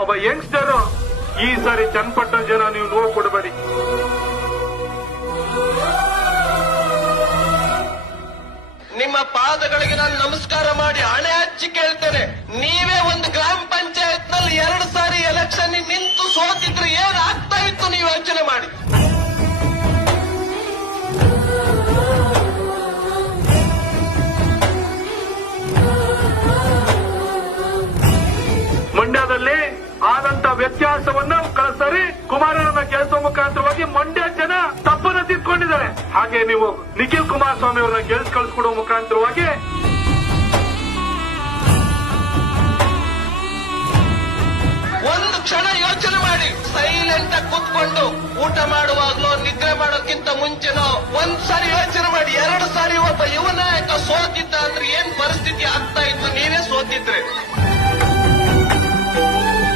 ಒಬ್ಬ ಯಂಗ್ಸ್ಟರ್. ಈ ಸಾರಿ ಚನ್ನಪಟ್ಟಣ ಜನ ನೀವು ನೋವು ಕೊಡಬೇಡಿ. ನಿಮ್ಮ ಪಾದಗಳಿಗೆ ನಾನು ನಮಸ್ಕಾರ ಮಾಡಿ ಹಣೆ ಹಚ್ಚಿ ಕೇಳ್ತೇನೆ, ನೀವೇ ಒಂದು ಗ್ರಾಮ ಪಂಚಾಯತ್ ನಲ್ಲಿ 2 ಸಾರಿ ಎಲೆಕ್ಷನ್ ನಿಂತು ಸೋತಿದ್ರೆ ಏನ್ ಆಗ್ತಾ ಇತ್ತು ನೀವು ಯೋಚನೆ ಮಾಡಿ. ಮಂಡ್ಯದಲ್ಲಿ ಆದಂತ ವ್ಯತ್ಯಾಸವನ್ನು ಕಳಿಸರಿ ಕುಮಾರಣ್ಣ ಕೆಲಸ ಮುಖಾಂತರವಾಗಿ ಮಂಡ್ಯ ಜನ ತಪ್ಪನ್ನು ತಿಳ್ಕೊಂಡಿದ್ದಾರೆ. ಹಾಗೆ ನೀವು ನಿಖಿಲ್ ಕುಮಾರಸ್ವಾಮಿ ಅವರನ್ನ ಗೆಲ್ಸ್ ಕಳಿಸ್ಕೊಡೋ ಮುಖಾಂತರವಾಗಿ ಒಂದು ಕ್ಷಣ ಯೋಚನೆ ಮಾಡಿ. ಸೈಲೆಂಟ್ ಆಗಿ ಕೂತ್ಕೊಂಡು ಊಟ ಮಾಡುವಾಗ್ಲೋ ನಿದ್ರೆ ಮಾಡೋಕ್ಕಿಂತ ಮುಂಚೆನೋ ಒಂದ್ಸಾರಿ ಯೋಚನೆ ಮಾಡಿ. 2 ಸಾರಿ ಒಬ್ಬ ಯುವ ನಾಯಕ ಸೋತಿದ್ದ ಅಂದ್ರೆ ಏನ್ ಪರಿಸ್ಥಿತಿ ಆಗ್ತಾ ಇತ್ತು ನೀವೇ ಸೋತಿದ್ರೆ.